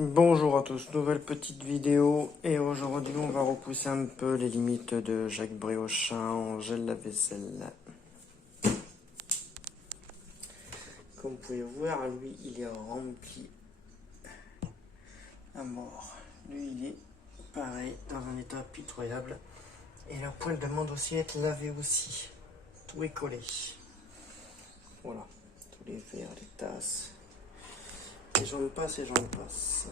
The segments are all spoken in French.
Bonjour à tous, nouvelle petite vidéo et aujourd'hui on va repousser un peu les limites de Jacques Briochin en gel lave-vaisselle. Comme vous pouvez voir, lui il est rempli à mort. Lui il est pareil, dans un état pitoyable. Et la poêle demande aussi à être lavée aussi. Tout est collé. Voilà, tous les verres, les tasses. Et j'en passe et j'en passe.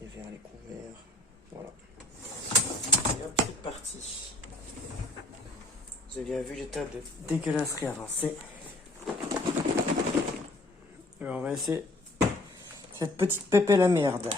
Les verres, les couverts. Voilà. Et hop, c'est parti. Vous avez bien vu l'état de dégueulasserie avancée. Et on va essayer cette petite pépelle à merde.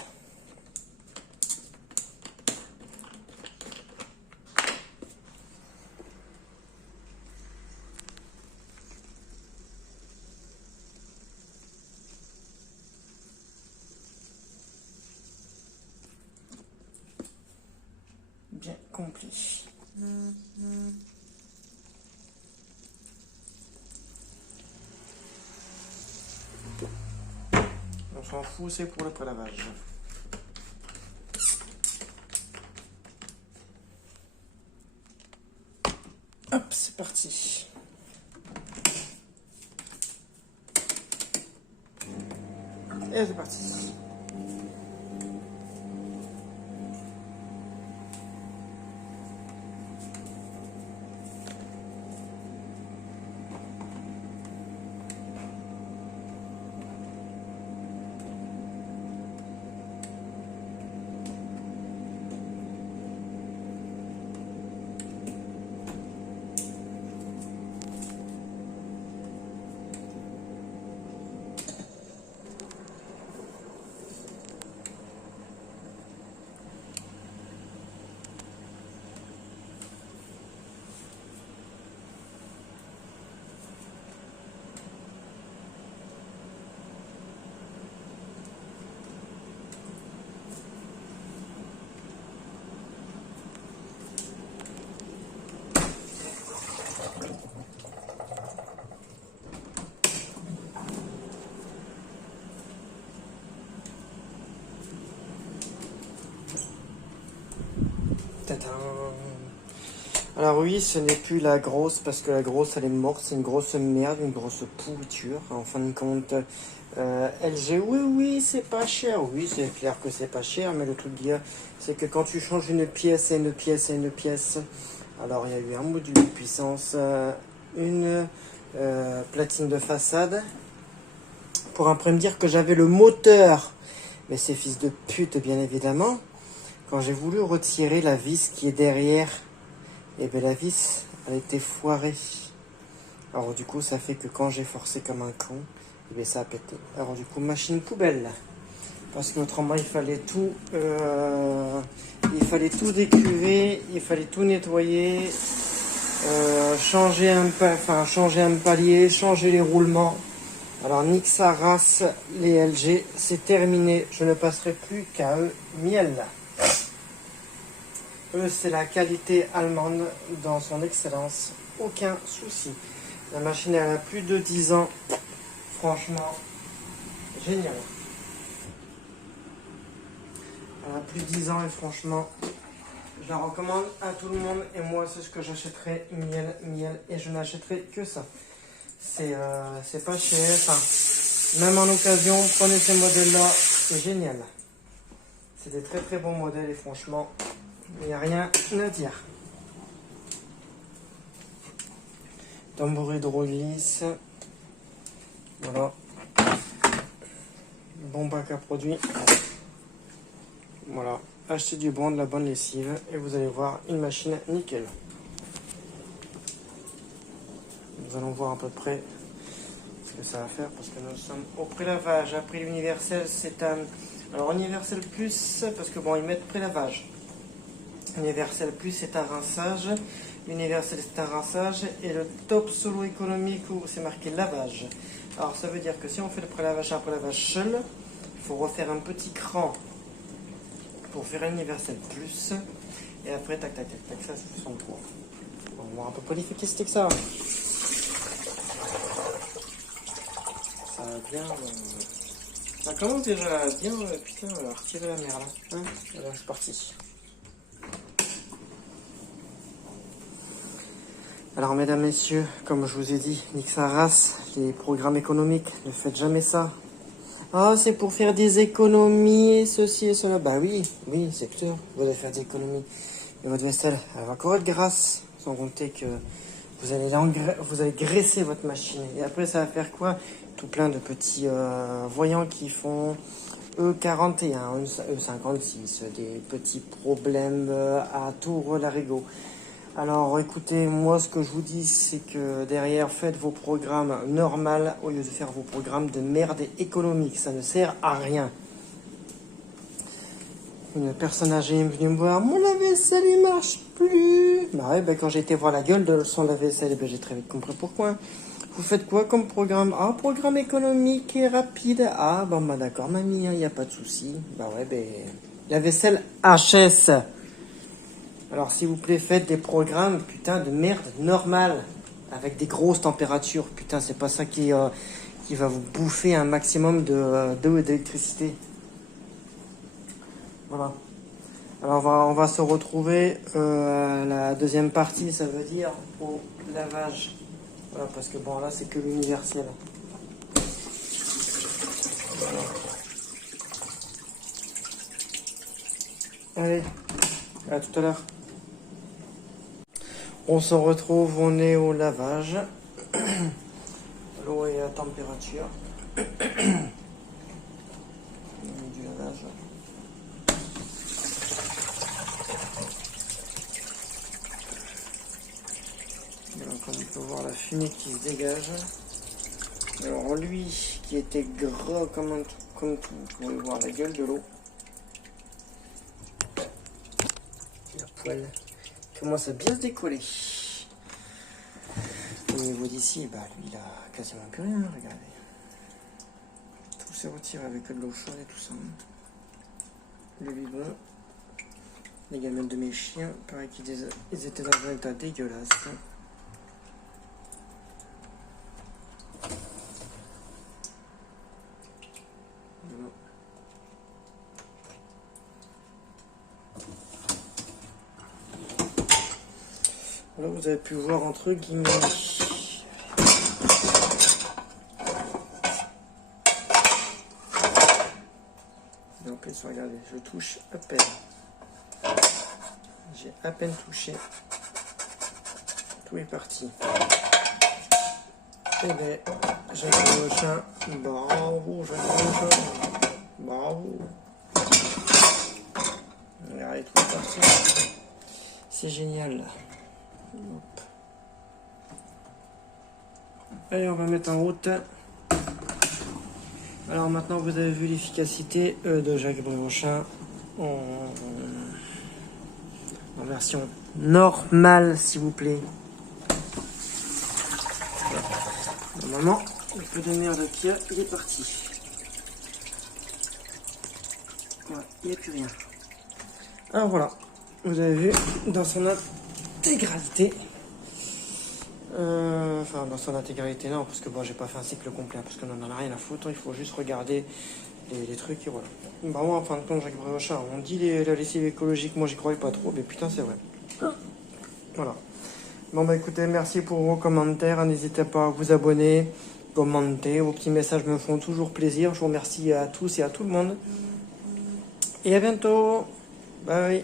Bien complet. On s'en fout, c'est pour le prélavage. Hop, c'est parti. Et c'est parti. Tadam. Alors oui, ce n'est plus la grosse parce que la grosse elle est morte, c'est une grosse merde, une grosse pourriture. En fin de compte, LG, oui, c'est pas cher, oui, c'est clair que c'est pas cher, mais le truc dire, c'est que quand tu changes une pièce et une pièce et une pièce, alors il y a eu un module de puissance, une platine de façade, pour après me dire que j'avais le moteur, mais ces fils de pute bien évidemment, quand j'ai voulu retirer la vis qui est derrière, et bien la vis, elle était foirée. Alors du coup, ça fait que quand j'ai forcé comme un con, et bien ça a pété. Alors du coup, machine poubelle. Parce qu'autrement, il fallait tout décuver, il fallait tout nettoyer, changer un palier, changer les roulements. Alors nique sa race, les LG, c'est terminé. Je ne passerai plus qu'à eux miel. Eux, c'est la qualité allemande dans son excellence. Aucun souci. La machine, elle a plus de 10 ans. Franchement, génial. Elle a plus de 10 ans et franchement, je la recommande à tout le monde. Et moi, c'est ce que j'achèterai, miel. Et je n'achèterai que ça. C'est pas cher. Enfin, même en occasion, prenez ces modèles-là. C'est génial. C'est des très très bons modèles et franchement, il n'y a rien à dire. Tambour hydroglisse. Voilà. Bon bac à produits. Voilà. Achetez du bon, de la bonne lessive et vous allez voir une machine nickel. Nous allons voir à peu près ce que ça va faire parce que nous sommes au prélavage. Après l'universel, c'est un... Alors universel plus, parce que bon, ils mettent prélavage. Universel plus, c'est un rinçage. Universel, c'est un rinçage. Et le top solo économique où c'est marqué lavage. Alors ça veut dire que si on fait le prélavage, un prélavage seul, il faut refaire un petit cran pour faire un universel plus. Et après, tac, ça c'est son poids. On va voir un peu plus efficace que ça. bien... ça commence déjà à bien, putain, à retirer la mer là. Hein, voilà, c'est parti. Alors mesdames, messieurs, comme je vous ai dit, nique sa race, les programmes économiques, ne faites jamais ça. Ah, c'est pour faire des économies et ceci et cela. Bah oui, c'est sûr, vous allez faire des économies. Et votre vaisselle, elle va encore être grasse, sans compter que vous allez graisser votre machine. Et après, ça va faire quoi? Tout plein de petits voyants qui font E41, E56, des petits problèmes à tout relarigot. Alors écoutez, moi ce que je vous dis, c'est que derrière, faites vos programmes normaux au lieu de faire vos programmes de merde économique. Ça ne sert à rien. Une personne âgée est venue me voir, mon lave-vaisselle il marche plus. Bah ouais, quand j'ai été voir la gueule de son lave-vaisselle, j'ai très vite compris pourquoi. Vous faites quoi comme programme? Ah, programme économique et rapide. Ah, bon bah d'accord mamie, il n'y a pas de souci. Bah ouais, lave-vaisselle HS. Alors s'il vous plaît, faites des programmes, putain, de merde normale, avec des grosses températures. Putain, c'est pas ça qui va vous bouffer un maximum d'eau et d'électricité. Voilà. Alors on va se retrouver à la deuxième partie, ça veut dire au lavage. Voilà, parce que bon là c'est que l'universel. Voilà. Allez, à tout à l'heure. On se retrouve, on est au lavage. L'eau est à température. Du lavage. Donc on peut voir la fumée qui se dégage. Alors lui qui était gras comme tout, vous pouvez voir la gueule de l'eau. La poêle commence à bien se décoller. Au niveau d'ici, bah lui il a quasiment plus rien, regardez. Tout s'est retiré avec de l'eau chaude et tout ça. Le bidon. Les gamelles de mes chiens, pareil qu'ils étaient dans un état dégueulasse. Voilà. Là vous avez pu voir entre guillemets. Donc regardez, je touche à peine. J'ai à peine touché. Tout est parti. Et bien, j'ai le chien. Bravo, j'ai le chien. Bravo. Regardez, tout est parti. C'est génial. Hop. Allez, on va mettre en route. Alors maintenant, vous avez vu l'efficacité de Jacques Brionchin en version normale, s'il vous plaît. Normalement, le peu de merde qu'il y a, il est parti. Voilà, il n'y a plus rien. Alors voilà, vous avez vu dans son intégralité. Enfin, dans son intégralité, non, parce que bon, j'ai pas fait un cycle complet, parce qu'on en a rien à foutre, il faut juste regarder les trucs et voilà. Bah, moi, en fin de compte, Jacques Brionchin, on dit la lessive écologique, moi j'y croyais pas trop, mais putain, c'est vrai. Voilà. Bon, bah écoutez, merci pour vos commentaires, n'hésitez pas à vous abonner, commenter, vos petits messages me font toujours plaisir, je vous remercie à tous et à tout le monde. Et à bientôt. Bye.